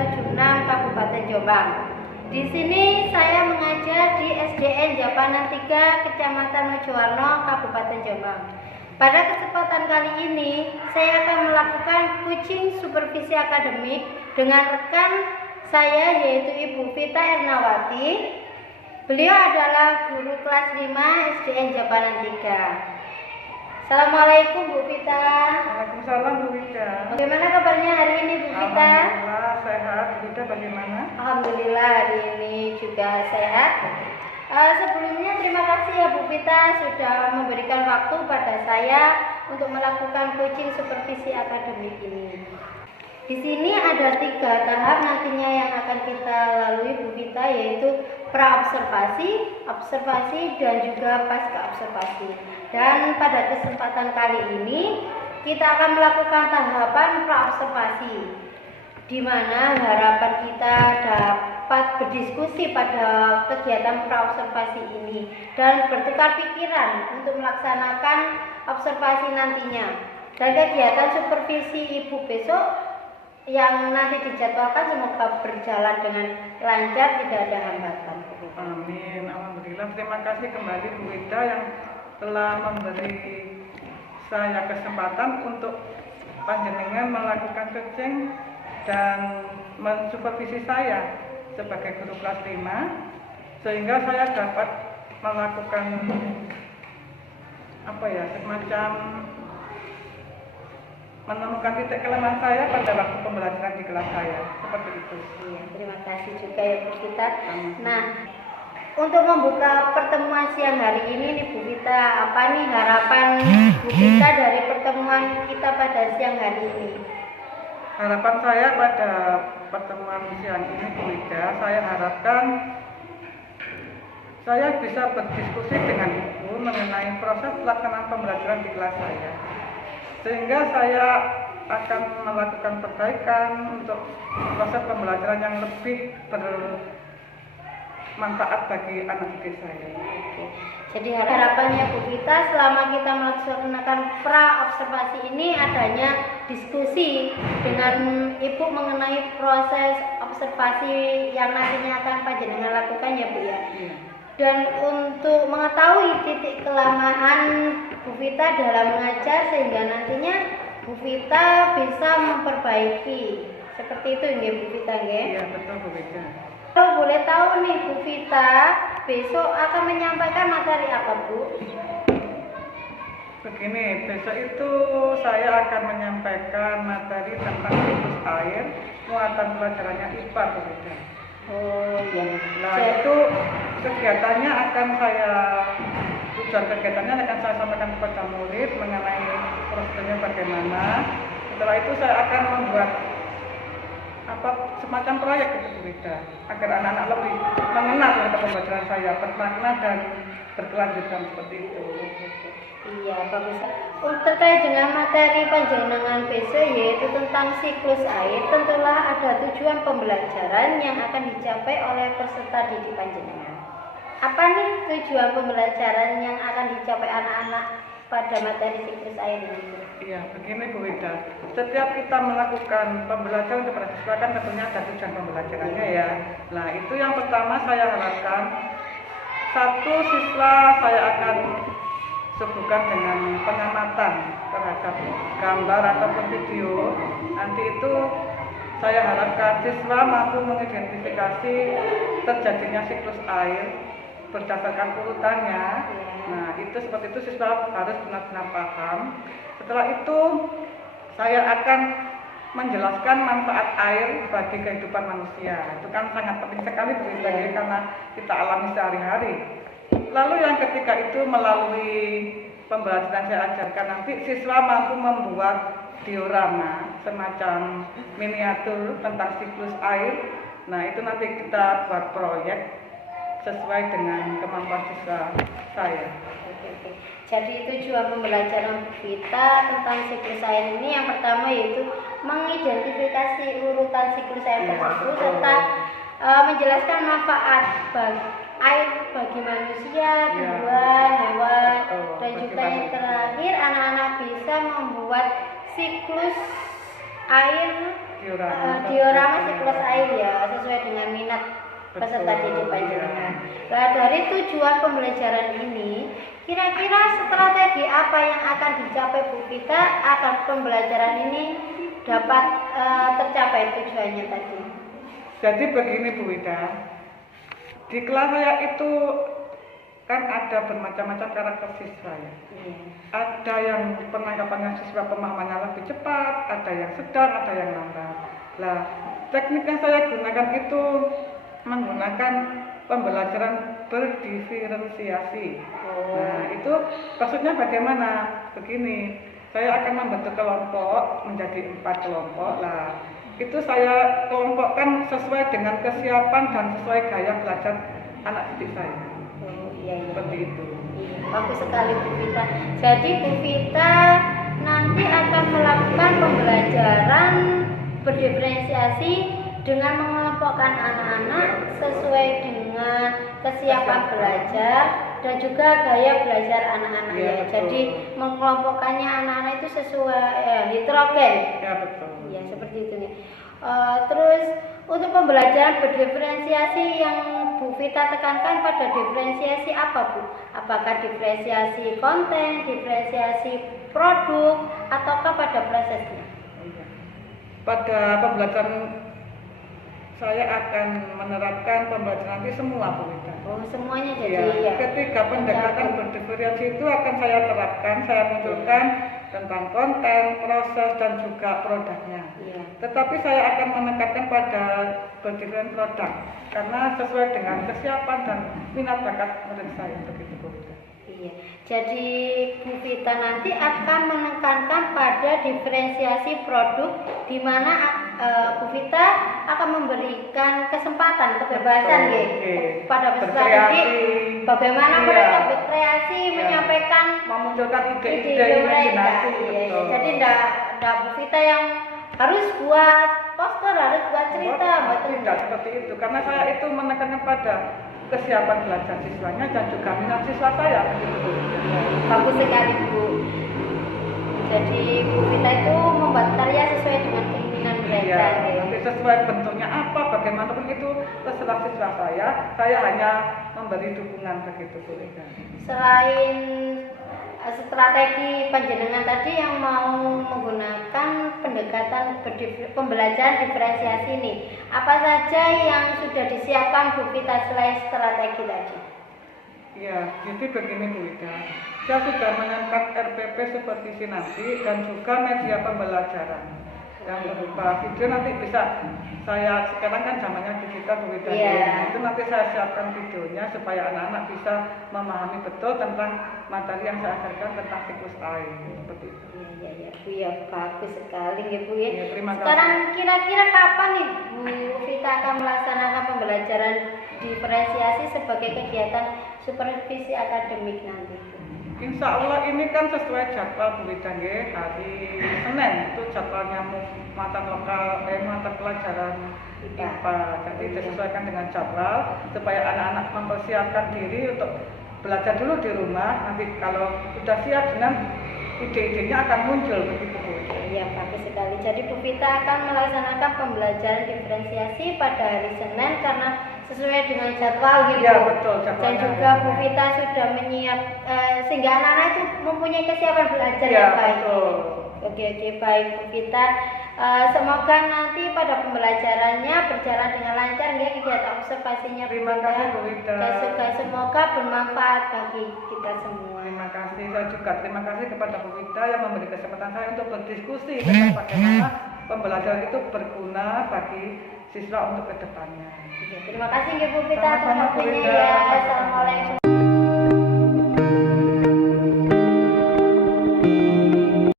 76 Kabupaten Jombang. Di sini saya mengajar di SDN Japanan 3 Kecamatan Mojowarno, Kabupaten Jombang. Pada kesempatan kali ini, saya akan melakukan coaching supervisi akademik dengan rekan saya yaitu Ibu Vita Ernawati. Beliau adalah guru kelas 5 SDN Japanan 3. Assalamualaikum Bu Vita. Waalaikumsalam Bu Vita. Bagaimana kabarnya hari ini Bu Vita? Alhamdulillah sehat. Bu Vita bagaimana? Alhamdulillah hari ini juga sehat. Sebelumnya terima kasih ya Bu Vita sudah memberikan waktu pada saya untuk melakukan coaching supervisi akademik ini. Di sini ada 3 tahap nantinya yang akan kita lalui Bu Vita, yaitu pra-observasi, observasi, dan juga pasca observasi. Dan pada kesempatan kali ini kita akan melakukan tahapan pra-observasi, di mana harapan kita dapat berdiskusi pada kegiatan pra-observasi ini dan bertukar pikiran untuk melaksanakan observasi nantinya. Dan kegiatan supervisi Ibu besok yang nanti dijadwalkan semoga berjalan dengan lancar, tidak ada hambatan. Amin. Alhamdulillah. Terima kasih kembali Bu Vita yang telah memberi saya kesempatan untuk panjenengan melakukan coaching dan mensupervisi saya sebagai guru kelas 5, sehingga saya dapat melakukan semacam menemukan titik kelemahan saya pada waktu pembelajaran di kelas saya, seperti itu. Iya, terima kasih juga ya Bu Vita. Nah, untuk membuka pertemuan siang hari ini nih Bu Vita, apa nih harapan Bu Vita dari pertemuan kita pada siang hari ini? Harapan saya pada pertemuan siang ini Bu Vita, saya harapkan saya bisa berdiskusi dengan Ibu mengenai proses pelaksanaan pembelajaran di kelas saya, sehingga saya akan melakukan perbaikan untuk proses pembelajaran yang lebih bermanfaat bagi anak didik saya. Jadi harapannya Bu Vita selama kita melaksanakan pra-observasi ini adanya diskusi dengan Ibu mengenai proses observasi yang nantinya akan panjenengan lakukan ya Bu ya. Dan untuk mengetahui titik kelemahan Bu Vita dalam mengajar sehingga nantinya Bu Vita bisa memperbaiki. Seperti itu nggih Bu Vita nggih? Iya, betul Bu Vita. Kalau boleh tahu nih Bu Vita, besok akan menyampaikan materi apa Bu? Begini, besok itu saya akan menyampaikan materi tentang siklus air, muatan pelajarannya IPA Bu Vita. Oh iya. Nah itu kegiatannya akan tujuan kegiatannya akan saya sampaikan kepada murid mengenai prosedurnya bagaimana. Setelah itu saya akan membuat semacam proyek gitu agar anak-anak lebih mengenal tentang pembelajaran saya, bermakna dan berkelanjutan seperti itu. Iya, bagus. Terkait dengan materi panjenengan besok yaitu tentang siklus air, tentulah ada tujuan pembelajaran yang akan dicapai oleh peserta didik panjenengan. Apa nih tujuan pembelajaran yang akan dicapai anak-anak pada materi siklus air ini? Iya, begini Bu Wida. Setiap kita melakukan pembelajaran kepada siswa kan tentunya ada tujuan pembelajarannya ya. Nah, itu yang pertama saya harapkan satu siswa saya akan suguhkan dengan pengamatan terhadap gambar ataupun video. Nanti itu saya harapkan siswa mampu mengidentifikasi terjadinya siklus air berdasarkan urutannya. Nah, itu seperti itu siswa harus benar-benar paham. Setelah itu saya akan menjelaskan manfaat air bagi kehidupan manusia. Itu kan sangat penting sekali ya, karena kita alami sehari-hari. Lalu yang ketiga itu melalui pembelajaran saya ajarkan nanti siswa mampu membuat diorama semacam miniatur tentang siklus air. Nah, itu nanti kita buat proyek sesuai dengan kemampuan siswa saya. Jadi tujuan pembelajaran kita tentang siklus air ini yang pertama yaitu mengidentifikasi urutan siklus air tersebut serta menjelaskan manfaat air bagi manusia, tumbuhan, hewan, dan juga yang terakhir anak-anak bisa membuat siklus air diorama siklus air ya, sesuai dengan minat peserta didik panjenengan. Nah, dari tujuan pembelajaran ini, kira-kira strategi apa yang akan dicapai Bu Vita agar pembelajaran ini dapat tercapai tujuannya tadi? Jadi begini Bu Wida, di kelas saya itu kan ada bermacam-macam karakter siswa ya. Iya. Ada yang penangkapannya siswa pemahamannya lebih cepat, ada yang sedang, ada yang lambat. Nah, teknik yang saya gunakan itu menggunakan pembelajaran berdiferensiasi. Nah, itu maksudnya bagaimana? Begini, saya akan membentuk kelompok menjadi 4 kelompok. Lah, itu saya kelompokkan sesuai dengan kesiapan dan sesuai gaya belajar anak didik saya. Iya. Seperti itu. Iya, bagus sekali Bu Vita. Jadi Bu Vita nanti akan melakukan pembelajaran berdiferensiasi dengan mengelompokkan anak-anak sesuai dengan kesiapan belajar dan juga gaya belajar anak-anak Iya, ya. betul. Jadi mengelompokkannya anak-anak itu sesuai heterogen. Ya betul. Ya seperti itu nih. Terus untuk pembelajaran berdiferensiasi yang Bu Vita tekankan pada diferensiasi apa Bu? Apakah diferensiasi konten, diferensiasi produk, ataukah pada prosesnya? Pada pembelajaran saya akan menerapkan pembelajaran nanti semua Bu Wida. Oh semuanya Ya, jadi ya. ketika pendekatan berdiferensiasi itu akan saya terapkan, saya munculkan tentang konten, proses dan juga produknya. Iya. Tetapi saya akan menekankan pada berdiferensiasi produk karena sesuai dengan kesiapan dan minat bakat murid saya begitu Bu Wida. Iya. Jadi Bu Vita nanti akan menekankan pada diferensiasi produk di mana Bu Vita akan memberikan kesempatan kebebasan Betul, ya, oke. pada peserta Berkreasi. didik bagaimana Iya. mereka berkreasi Iya. menyampaikan Memunculkan ide-ide ide-ide mereka. imajinasi. Iya, iya. Betul. Jadi ndak Bu Vita yang harus buat poster, harus buat cerita, betul. Tidak seperti itu, karena saya itu menekankan pada kesiapan belajar siswanya dan juga minat siswa saya. Begitu. Bagus sekali Bu. Jadi Bu Vita itu membuat karya sesuai dengan keinginan mereka. Iya, ya. nanti sesuai bentuknya apa, bagaimanapun itu terserah siswa saya hanya memberi dukungan begitu Bu. Selain strategi panjenengan tadi yang mau menggunakan pendekatan pembelajaran diferensiasi ini, apa saja yang sudah disiapkan Bu Vita selain strategi tadi? Ya, jadi begini Bu Ida, saya sudah menangkap RPP supervisi nanti dan juga media pembelajaran yang berupa video. Nanti bisa saya, sekarang kan zamannya digital Bu Ida, Iya. itu nanti saya siapkan videonya supaya anak-anak bisa memahami betul tentang materi yang saya ajarkan tentang siklus air seperti itu. Iya Bu ya, bagus sekali ya Bu ya. Ya, terima kasih. Sekarang kira-kira kapan nih Bu Vita akan melaksanakan pembelajaran diferensiasi sebagai kegiatan supervisi akademik nanti? Insya Allah ini kan sesuai jadwal Bu Wida nggih, hari Senin itu jadwalnya mata pelajaran IPA. Jadi disesuaikan dengan jadwal supaya anak-anak mempersiapkan diri untuk belajar dulu di rumah. Nanti kalau sudah siap dengan ide-idenya akan muncul begitu Bu. Iya, bagus sekali. Jadi Bu Vita akan melaksanakan pembelajaran diferensiasi pada hari Senin karena sesuai dengan jadwal gitu. Iya betul Dan jadwalnya. juga Bu Vita sudah sehingga anak-anak itu mempunyai kesiapan belajar Iya yang baik. betul. Oke, baik Bu Vita. Semoga nanti pada pembelajarannya berjalan dengan lancar ya kegiatan observasinya Bu Terima Vita. kasih Bu Wida. Dan juga semoga bermanfaat bagi kita semua. Terima kasih, saya juga terima kasih kepada Bu Wida yang memberi kesempatan saya untuk berdiskusi tentang bagaimana pembelajaran itu berguna bagi siswa untuk kedepannya. Terima kasih ya Bu Vita atas Sama-sama, Bu waktunya Wida. ya. Assalamualaikum.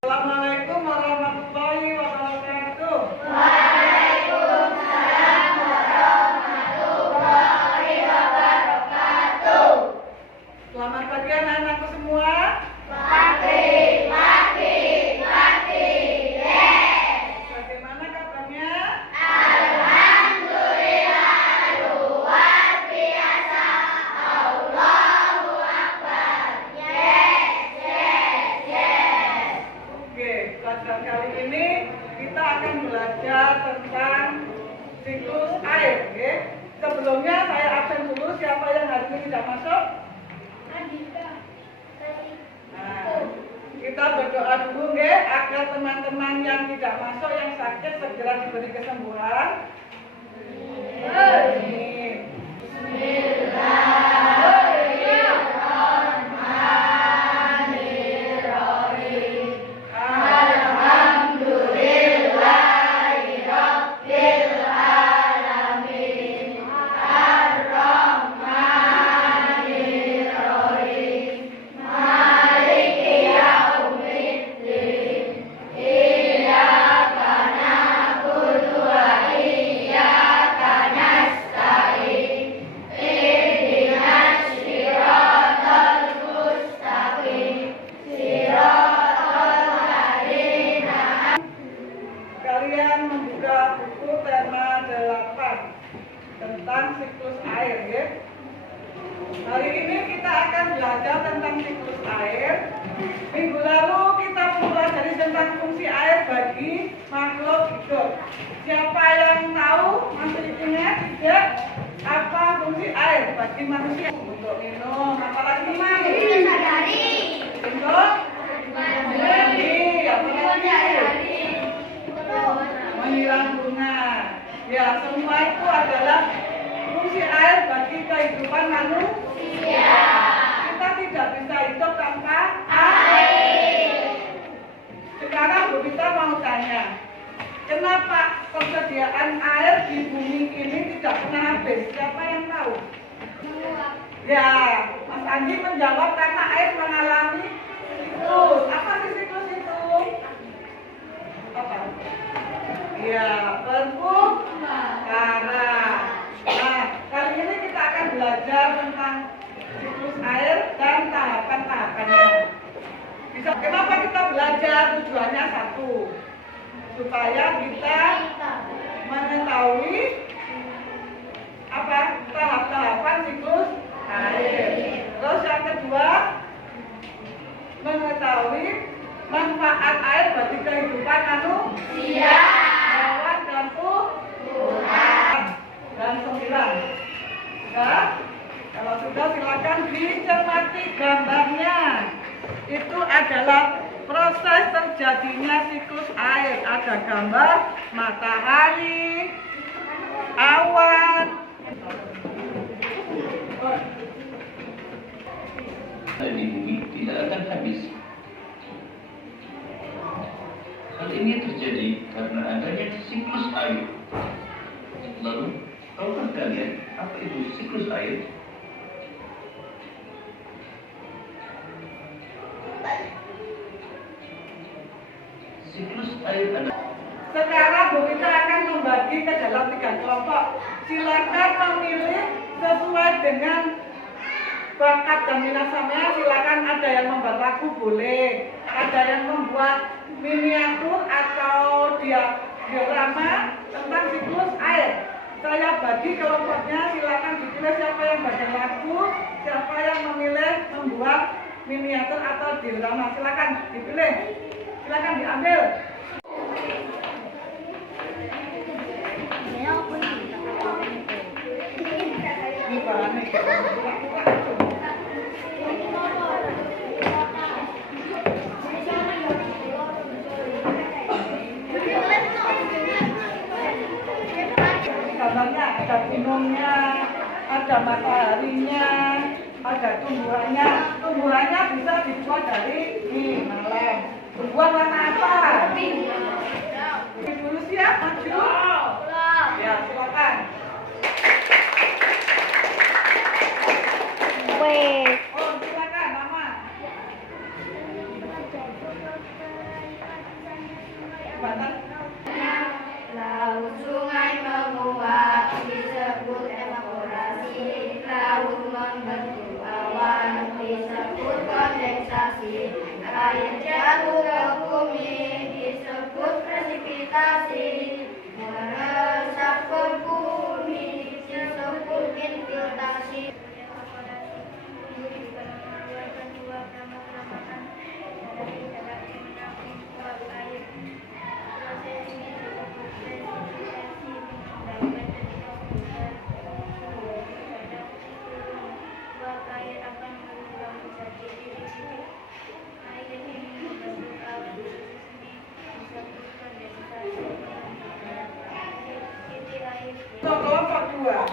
Assalamualaikum warahmatullahi wabarakatuh. Selamat pagi anak-anakku semua. Bagaimana kabarnya? Alhamdulillah luar biasa. Allah Sebelumnya saya absen dulu, siapa yang hari ini tidak masuk? Nah, kita berdoa dulu nggih agar teman-teman yang tidak masuk, yang sakit segera diberi kesembuhan. Amin. Kalian membuka buku tema 8 tentang siklus air ya. Hari ini kita akan belajar tentang siklus air. Minggu lalu kita mempelajari tentang fungsi air bagi makhluk hidup. Siapa yang tahu, masih ingat tidak apa fungsi air bagi manusia? Untuk minum, apalagi untuk mandi, apalagi menyiram bunga. Ya, semua itu adalah fungsi air bagi kehidupan manusia. Kita tidak bisa hidup tanpa air. Sekarang Bu Vita mau tanya, kenapa persediaan air di bumi ini tidak pernah habis? Siapa yang tahu? Ya, Mas Andi menjawab karena air mengalami siklus. Apa sih siklus itu? Apa? Ya, perputaran. Nah, kali ini kita akan belajar tentang siklus air dan tahapan-tahapannya. Kenapa kita belajar? Tujuannya satu, supaya kita mengetahui apa tahap-tahapan siklus air. Terus yang kedua, mengetahui manfaat air bagi kehidupan manusia. Dan 9. Sudah? Kalau sudah silakan dicermati gambarnya. Itu adalah proses terjadinya siklus air. Ada gambar matahari, awan. Di bumi tidak akan habis. Hal ini terjadi karena adanya siklus air. Lalu, tahukah kalian apa itu siklus air? Siklus air adalah... Sekarang Bu Vita akan membagi ke dalam 3 kelompok. Silakan memilih sesuai dengan bakat dan minat sampean. Silakan, ada yang membuat lagu boleh, ada yang membuat miniatur atau diorama tentang siklus air. Saya bagi kelompoknya, silakan dipilih siapa yang bagian lagu, siapa yang memilih membuat miniatur atau diorama. Silakan dipilih, silakan diambil. Ini bahannya. Gambarnya ada gunungnya, ada mataharinya, ada tumbuhannya. Tumbuhannya bisa dibuat dari malam. Tumbuhan warna apa? Dulu siap, maju. Ya, silakan. Oh, silakan, nama. Batas. Laut sungai menguap disebut evaporasi. Laut membentuk awan disebut kondensasi. Air jatuh ke bumi disebut presipitasi. kedua.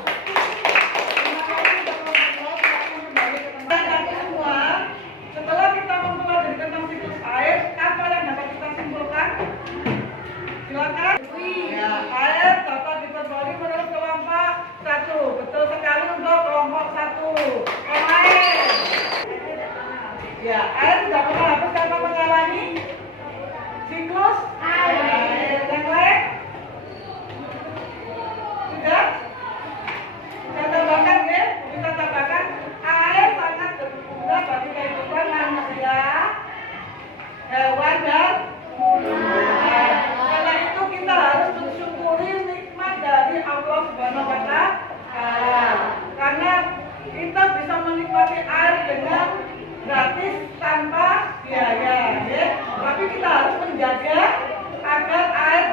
Terima kasih sudah ngobrol. Silakan kembali ke tempat. Dan semua, setelah kita mempelajari tentang siklus air, apa yang dapat kita simpulkan? Silakan. Ya, air dapat dibagi menurut kelompok 1. Betul sekali untuk kelompok 1. Yang lain. Ya, air tidak pernah habis karena mengalami siklus air. Yang lain? Sudah? Saya tambahkan ya, kita tambahkan air sangat berguna bagi kehidupan manusia, hewan dan tumbuhan. Karena itu kita harus mensyukuri nikmat dari Allah Subhanahu wa Ta'ala. Karena kita bisa menikmati air dengan gratis tanpa biaya, ya. Tapi kita harus menjaga agar air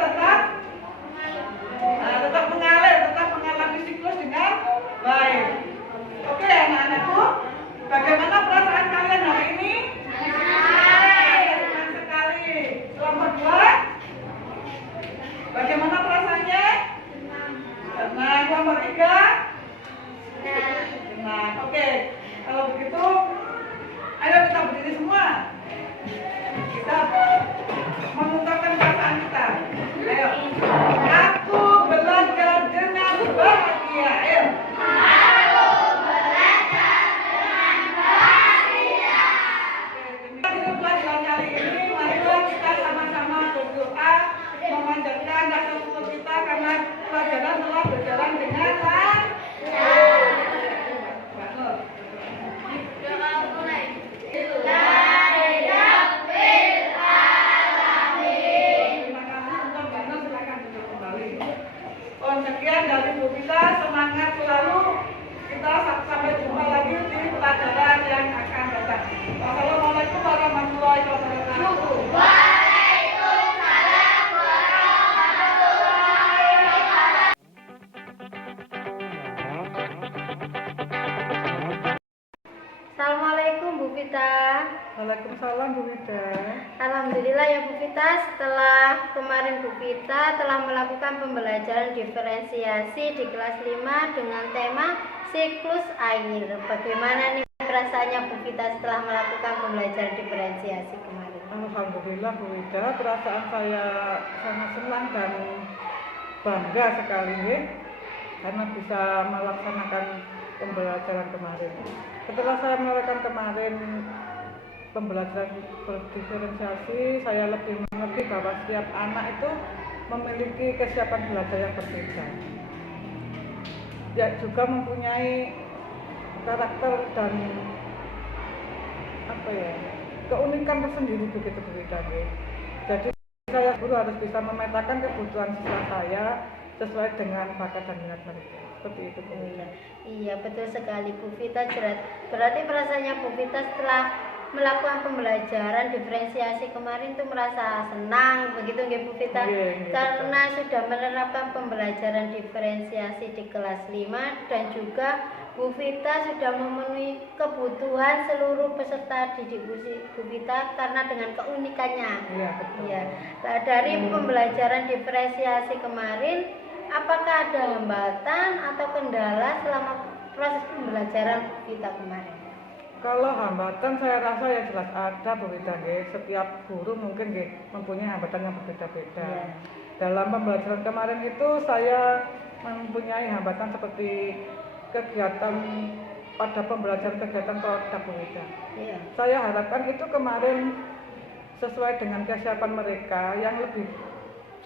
tetap mengalir, tetap mengalami siklus dengan baik. Oke, anak-anakku, bagaimana perasaan kalian hari ini? Senang sekali. Kelompok 2, bagaimana perasaannya? Senang. Kelompok 3? Senang. Oke, kalau begitu, ayo kita berdiri semua. Kita mengungkapkan perasaan kita. Ayo. Aku belajar dengan bahagia. Ayo. Aku belajar dengan bahagia. Oke, di pelajaran kali ini, marilah kita sama-sama berdoa memanjatkan rasa syukur kita karena pelajaran telah berjalan dengan lancar. Sekian dari Bu Vita, semangat selalu. Kita sampai jumpa lagi di pelajaran yang akan datang. Wassalamualaikum warahmatullahi wabarakatuh. Waalaikumsalam warahmatullahi wabarakatuh. Assalamualaikum Bu Vita. Waalaikumsalam Bu Vita. Alhamdulillah ya Bu Vita, setelah kemarin Bu Vita telah melakukan pembelajaran diferensiasi di kelas 5 dengan tema siklus air. Bagaimana nih perasaannya Bu Vita setelah melakukan pembelajaran diferensiasi kemarin? Alhamdulillah Bu Vita, perasaan saya sangat senang dan bangga sekali ya, karena bisa melaksanakan pembelajaran kemarin. Setelah saya melakukan kemarin pembelajaran berdiferensiasi, saya lebih mengerti bahwa setiap anak itu memiliki kesiapan belajar yang berbeda. Ya, juga mempunyai karakter dan keunikan tersendiri begitu begitu. Jadi saya guru harus bisa memetakan kebutuhan siswa saya sesuai dengan bakat dan minat mereka. Seperti itu Bu Vita. Iya, betul sekali Bu Vita. Berarti perasaannya Bu Vita setelah melakukan pembelajaran diferensiasi kemarin itu merasa senang begitu nggih Bu Vita? Karena sudah menerapkan pembelajaran diferensiasi di kelas 5 dan juga Bu Vita sudah memenuhi kebutuhan seluruh peserta didik Bu Vita karena dengan keunikannya. Iya, betul. Iya. Nah, dari pembelajaran diferensiasi kemarin, apakah ada hambatan atau kendala selama proses pembelajaran Bu Vita kemarin? Kalau hambatan saya rasa ya jelas ada Bu Vita. Setiap guru mungkin mempunyai hambatan yang berbeda-beda. Dalam pembelajaran kemarin itu saya mempunyai hambatan seperti kegiatan pada pembelajaran kegiatan produk Bu Vita. Saya harapkan itu kemarin sesuai dengan kesiapan mereka yang lebih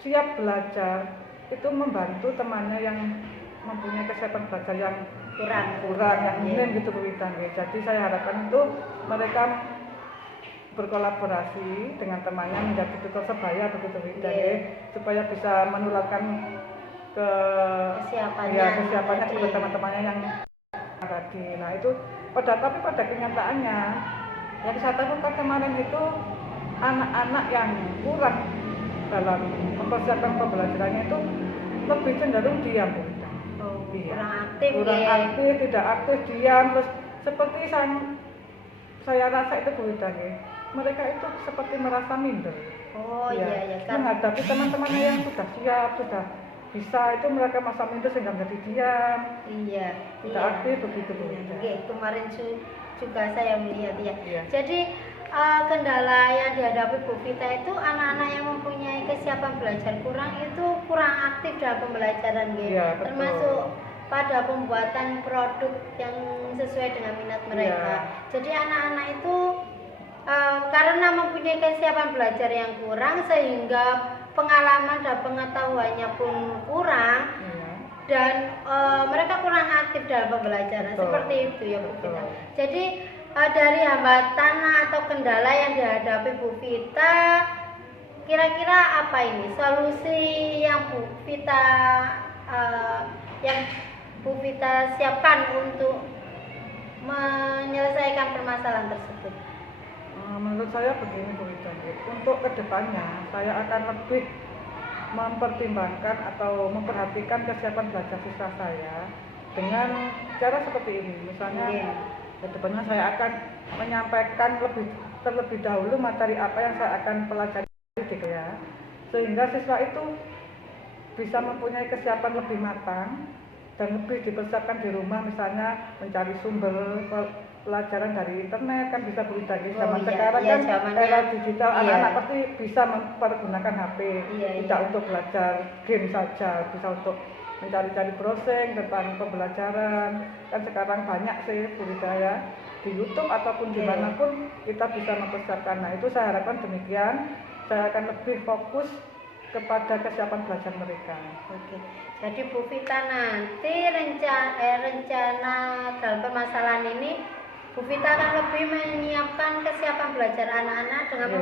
siap belajar, itu membantu temannya yang mempunyai kesiapan belajar yang kurang yang minim gitu Bu Vita. Jadi saya harapkan itu mereka berkolaborasi dengan temannya menjadi tutor sebaya begitu Bu Vita, supaya bisa menularkan kesiapannya kepada teman-temannya yang tadi. Nah itu tapi pada kenyataannya yang saya temukan kemarin itu anak-anak yang kurang dalam mempersiapkan pembelajarannya itu lebih cenderung diam Bu Vita. Kurang aktif, tidak aktif, diam, terus seperti saya rasa itu Bu Vita, mereka itu seperti merasa minder. Iya. Menghadapi teman-temannya yang sudah siap, sudah bisa itu mereka masa itu sehingga menjadi diam, Iya, tidak aktif begitu Bu Iya, Wida. oke, kemarin juga saya melihat ya. Iya. Jadi kendala yang dihadapi Bu Vita itu anak-anak yang mempunyai kesiapan belajar kurang itu kurang aktif dalam pembelajaran gitu. Iya, betul. Termasuk pada pembuatan produk yang sesuai dengan minat mereka. Iya. Jadi anak-anak itu karena mempunyai kesiapan belajar yang kurang sehingga pengalaman dan pengetahuannya pun kurang Iya. dan mereka kurang aktif dalam pembelajaran. Betul. Seperti itu ya Bu Betul. Vita. Jadi dari hambatan atau kendala yang dihadapi Bu Vita, kira-kira apa ini solusi yang Bu Vita siapkan untuk menyelesaikan permasalahan tersebut? Menurut saya begini Bu Wida, untuk kedepannya saya akan lebih mempertimbangkan atau memperhatikan kesiapan belajar siswa saya dengan cara seperti ini. Misalnya Iya. kedepannya saya akan menyampaikan terlebih dahulu materi apa yang saya akan pelajari di kelas, sehingga siswa itu bisa mempunyai kesiapan lebih matang dan lebih dipersiapkan di rumah, misalnya mencari sumber pelajaran dari internet kan bisa Bu Wida. Zaman sekarang iya, kan zamannya, era digital, iya. anak-anak pasti bisa mempergunakan HP, Iya, tidak iya. untuk belajar game saja, bisa untuk mencari-cari browsing tentang pembelajaran. Kan sekarang banyak sih Bu Wida ya, di YouTube ataupun Oke. dimanapun kita bisa mempersiapkan. Nah itu saya harapkan demikian, saya akan lebih fokus kepada kesiapan belajar mereka. Oke. Jadi Bu Vita nanti rencana dalam permasalahan ini Bu Vita akan lebih menyiapkan kesiapan belajar anak-anak dengan Iya,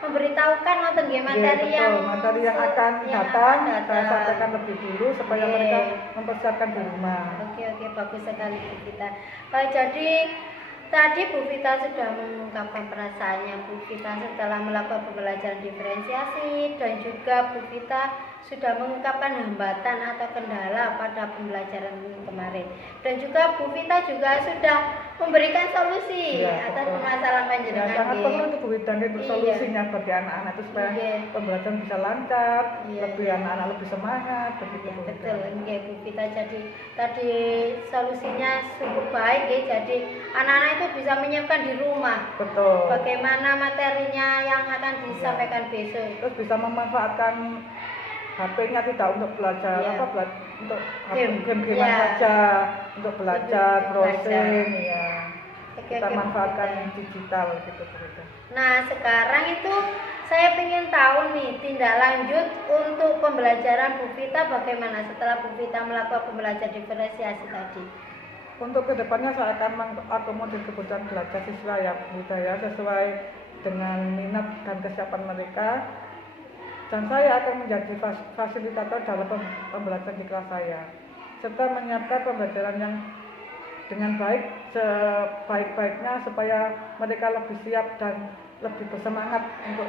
memberitahukan atau materi Iya, yang betul. Materi yang akan yang datang akan saya sampaikan lebih dulu supaya Iya. mereka mempersiapkan di rumah. Oke, bagus sekali Bu Vita. Jadi tadi Bu Vita sudah mengungkapkan perasaannya Bu Vita setelah melakukan pembelajaran diferensiasi, dan juga Bu Vita sudah mengungkapkan hambatan atau kendala pada pembelajaran kemarin, dan juga Bu Vita juga sudah memberikan solusi Iya, atas betul. permasalahan Ya, panjenengan. sangat nggih. perlu itu Bu Wida untuk Iya. solusinya bagi anak-anak itu supaya Iya. pembelajaran bisa lancar, Iya, lebih iya. anak-anak lebih semangat begitu Ya, Bu Wida. betul, nggih Bu Vita. Jadi tadi solusinya cukup baik nggih. Jadi anak-anak itu bisa menyiapkan di rumah Betul. bagaimana materinya yang akan disampaikan besok. Terus bisa memanfaatkan HP-nya tidak untuk belajar Iya. untuk game-gamean Iya. saja, untuk belajar, Untuk browsing ya. Oke, Kita Bu manfaatkan Vita. digital gitu Bu Wida. Nah, sekarang itu saya ingin tahu nih tindak lanjut untuk pembelajaran Bu Vita bagaimana setelah Bu Vita melakukan pembelajaran diferensiasi tadi. Untuk kedepannya saya akan mengakomodir kebutuhan belajar siswa ya Bu Wida ya, sesuai dengan minat dan kesiapan mereka, dan saya akan menjadi fasilitator dalam pembelajaran di kelas saya, serta menyiapkan pembelajaran yang dengan baik sebaik-baiknya supaya mereka lebih siap dan lebih bersemangat untuk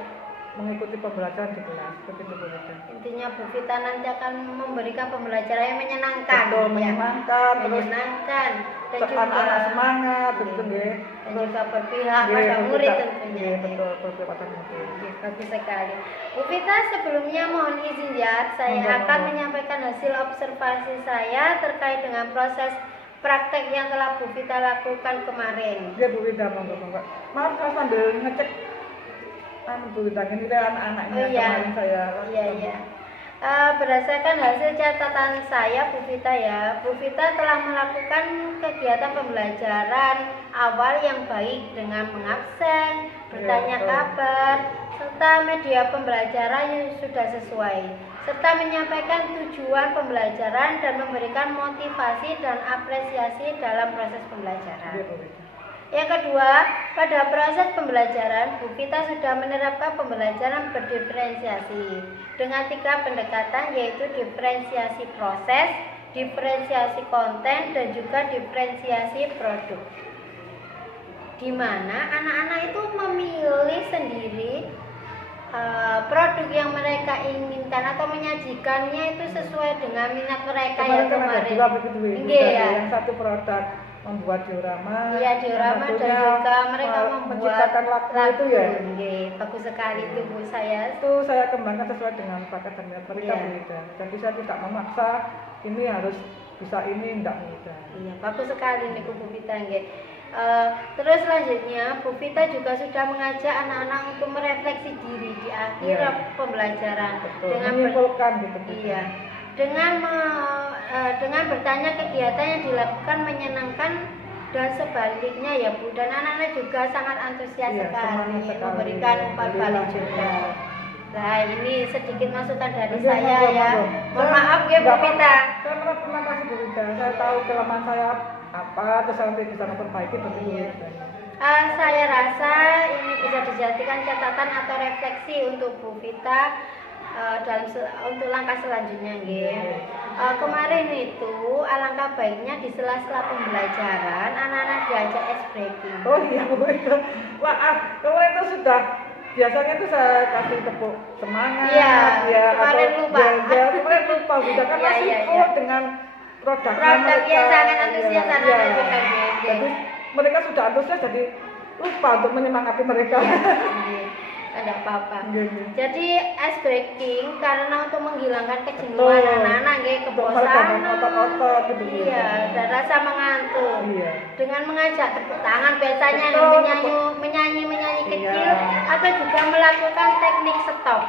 mengikuti pembelajaran di kelas begitu Bu Wida. Intinya Bu Vita nanti akan memberikan pembelajaran yang menyenangkan, Betul, ya. menyenangkan, terus menyenangkan dan juga anak-anak semangat begitu Iya. nggih. dan juga berpihak Nggih, pada murid berpihak. tentunya. Nggih, betul, berpihak pada murid. Iya, bagus sekali. Bu Vita, sebelumnya mohon izin ya, saya Monggo, akan monggo. menyampaikan hasil observasi saya terkait dengan proses praktek yang telah Bu Vita lakukan kemarin. Iya Bu Wida, monggo. Maaf saya sambil ngecek Bu Wida ini anak-anaknya Oh, iya. kemarin saya. Iya. Berdasarkan hasil catatan saya Bu Vita ya, Bu Vita telah melakukan kegiatan pembelajaran awal yang baik dengan mengabsen, bertanya betul. kabar, serta media pembelajaran yang sudah sesuai, serta menyampaikan tujuan pembelajaran dan memberikan motivasi dan apresiasi dalam proses pembelajaran. Iya Bu Wida. Yang kedua, pada proses pembelajaran, Bu Vita sudah menerapkan pembelajaran berdiferensiasi dengan 3 pendekatan, yaitu diferensiasi proses, diferensiasi konten, dan juga diferensiasi produk. Di mana anak-anak itu memilih sendiri produk yang mereka inginkan atau menyajikannya itu sesuai dengan minat mereka yang Kemarin kan ada kemarin. 2 begitu Bu Wida. Nggih, ya. Yang satu produk membuat diorama. Iya, diorama dan satunya, juga mereka membuat menciptakan lagu itu ya. Nggih, bagus sekali itu Bu saya. Itu saya kembangkan sesuai dengan bakat dan minat mereka Iya. Bu Ida. Jadi saya tidak memaksa ini harus bisa ini, enggak Bu Ida. Iya, bagus sekali nih Bu Vita nggih. Terus selanjutnya Bu Vita juga sudah mengajak anak-anak untuk merefleksi diri di akhir Iya. pembelajaran Betul, dengan menyimpulkan gitu Bu. iya, dengan bertanya kegiatan yang dilakukan menyenangkan dan sebaliknya ya Bu, dan anak-anak juga sangat antusias Iya, sekali semangat sekali. memberikan umpan balik Alhamdulillah. juga. Nah ini sedikit masukan dari Iya, saya monggo, ya. monggo. Mohon Saya maaf ya Bu nggak Vita. apa-apa. Saya merasa terima kasih Bu Ida. Saya tahu kelemahan saya apa, terus saya nanti bisa memperbaiki betul Bu Iya. Ida. Saya rasa ini bisa dijadikan catatan atau refleksi untuk Bu Vita untuk langkah selanjutnya nggih. Kemarin itu alangkah baiknya di sela-sela pembelajaran anak-anak diajak ice breaking. Oh iya Bu Ida. Maaf, kemarin itu sudah biasanya itu saya kasih tepuk semangat. Iya, ya, kemarin atau lupa. kemarin lupa Bu Ida kan Iya, masih iya, full iya. dengan produknya Produk mereka. yang sangat antusias Iya, anak-anak iya. juga nggih. Jadi mereka sudah antusias jadi lupa untuk menyemangati mereka. Iya, nggih. Tidak apa-apa. Nggih, nggih. Jadi ice breaking karena untuk menghilangkan kejenuhan Betul. anak-anak nggih, Untuk meredakan kebosanan. otot-otot gitu. Iya, dan rasa mengantuk. Iya. Dengan mengajak tepuk tangan biasanya Betul, menyanyi Iya. kecil atau juga melakukan teknik stop,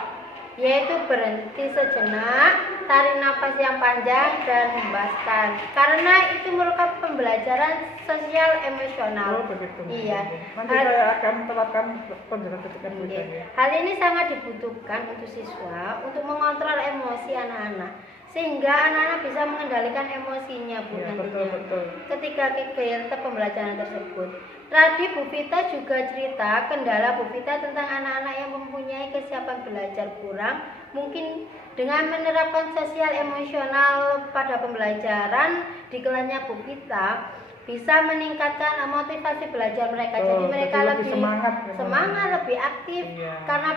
yaitu berhenti sejenak, tarik nafas yang panjang dan hembuskan. Karena itu merupakan pembelajaran sosial emosional. Oh, begitu. Iya. Nanti Hal- saya akan terapkan penjelasan Bu Ida. Iya. Hal ini sangat dibutuhkan untuk siswa untuk mengontrol emosi anak-anak, sehingga anak-anak bisa mengendalikan emosinya Bu Iya, nantinya. betul, betul. Ketika kegiatan pembelajaran tersebut. Tadi Bu Vita juga cerita kendala Bu Vita tentang anak-anak yang mempunyai kesiapan belajar kurang, mungkin dengan menerapkan sosial emosional pada pembelajaran di kelasnya Bu Vita bisa meningkatkan motivasi belajar mereka. Jadi Oh, mereka jadi lebih lebih semangat, lebih aktif Iya. karena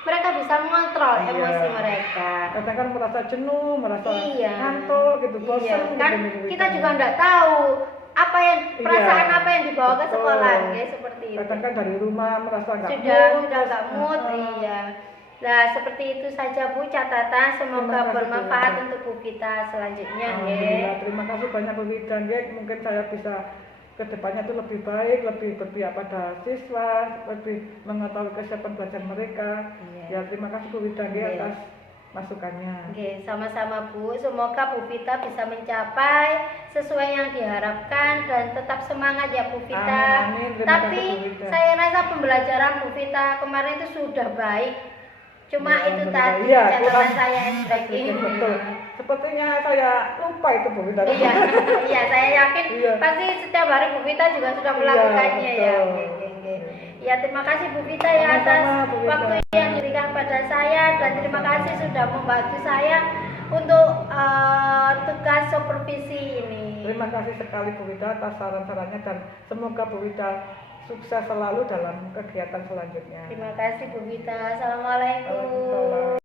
mereka bisa mengontrol Iya. emosi mereka. Kadang kan merasa jenuh, merasa Iya. ngantuk gitu, bosan Iya, kan gitu, Bu kita Ida. juga enggak tahu apa yang Iya. perasaan apa yang dibawa ke Betul. sekolah, ya seperti itu. Kadang kan dari rumah merasa nggak Sudah mood, enggak terus, mood, iya. Nah, seperti itu saja Bu catatan, Terima semoga kasih, Bu. bermanfaat untuk Bu Vita selanjutnya, nggih. Alhamdulillah, terima kasih banyak Bu Ida. Nggih, mungkin saya bisa kedepannya itu lebih baik, lebih berpihak pada siswa, lebih mengetahui kesiapan belajar mereka. Iya. Ya, terima kasih Bu Ida nggih Iya. atas masukannya. Oke, sama-sama Bu. Semoga Bu Vita bisa mencapai sesuai yang diharapkan dan tetap semangat ya Bu Vita. Amin, terima Tapi kasih, Bu Vita. saya rasa pembelajaran Bu Vita kemarin itu sudah baik. Cuma Ya, itu Alhamdulillah. tadi Iya, catatan kurang saya extracting. Betul. Sepertinya saya lupa itu Bu Ida. Iya, iya saya yakin Iya. pasti setiap hari Bu Vita juga sudah Iya, melakukannya ya. betul. Oke, oke, oke. Ya terima kasih Bu Vita ya atas Sama-sama, Bu Vita. waktu yang diberikan pada saya, dan terima kasih sudah membantu saya untuk tugas supervisi ini. Terima kasih sekali Bu Ida atas saran-sarannya dan semoga Bu Ida sukses selalu dalam kegiatan selanjutnya. Terima kasih Bu Vita. Assalamualaikum. Waalaikumsalam.